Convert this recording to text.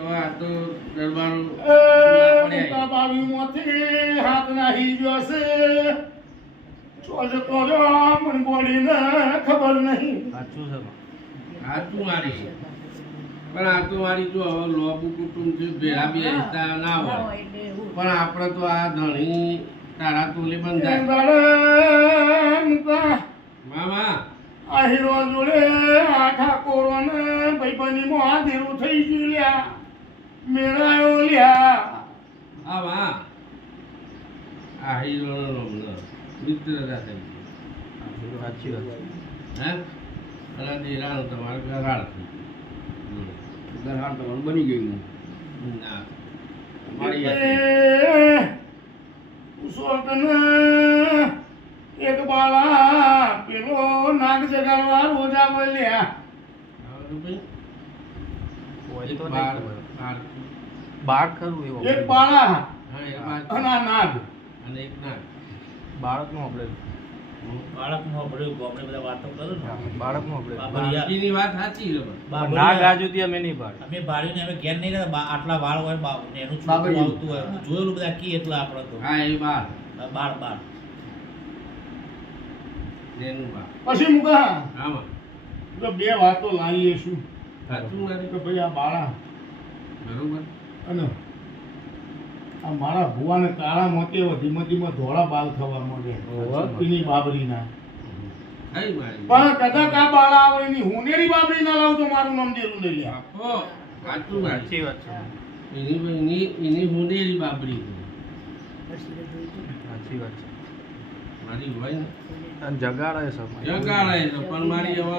આ તો દરબારો બાવીમાંથી હાથ નાહી ગયો છે. ચોજ કર્યો પણ બોડીને ખબર નહીં. હાચું મારી છે. પણ આ તો મારી જો હવે લોબુ કુટુંબ થી ભેળા બેસતા ના હોય પણ આપણે તો આ ધણી તારા તોલે બંધાય મામા આ હીરો જોડે આ ઠાકોરો ને ભાઈબંધી માં આ ધીરું થઈ ગયું લ્યા. મેળાયો લ્યા. હા વા આ હીરો મિત્રતા થઈ ગઈ. સાચી વાત હે અને દેરાનું તમારે ગરાળ થઈ ગરહાણ તમારું બની ગયું. ના મારી ઉસોકને એક બાળા પેલો નાગ જગાડવા રોજા બોલ્યા. બાળ ખરું એવું એક બાળા હા અને આ નાગ. અને એક ના બાળકનું આપણે બાળકનું આપણે બધા વાતો કરો ને બાળકનું આપણે બાળકીની વાત સાચી છે પણ. ના ગાજુથી અમે નહીં પાડ અમે ભાડીને અમે ઘેર નહીં રહેતા આટલા વાળ હોય ને એનું છોકરું બાબરિયું. આવતું હોય હું જોયેલું બધા કી એટલા આપણે તો હા એ બાર બાળ બાળ એનું બાર પછી મુકા આમાં તો બે વાતો લાવીએ છું સાચું મારી કે ભાઈ આ બાળા બરોબર અને આ મારા ભુવાને કાળા મોતે ધીમે ધીમે ધોળા બાલ થવા માંડે એની બાબરીના. થઈ મારી પણ કદાચ આ બાળા આવે એની હુનેરી બાબરી ના લાવ તો મારું નામ દેરું નહીં લ્યા. આપો સાચું મારી સાચી વાત છે એની હુંડેરી બાબરી છે. સાચી વાત છે મારી હોય ને અને જગાડે છે જગાડાય છે પણ મારી હવે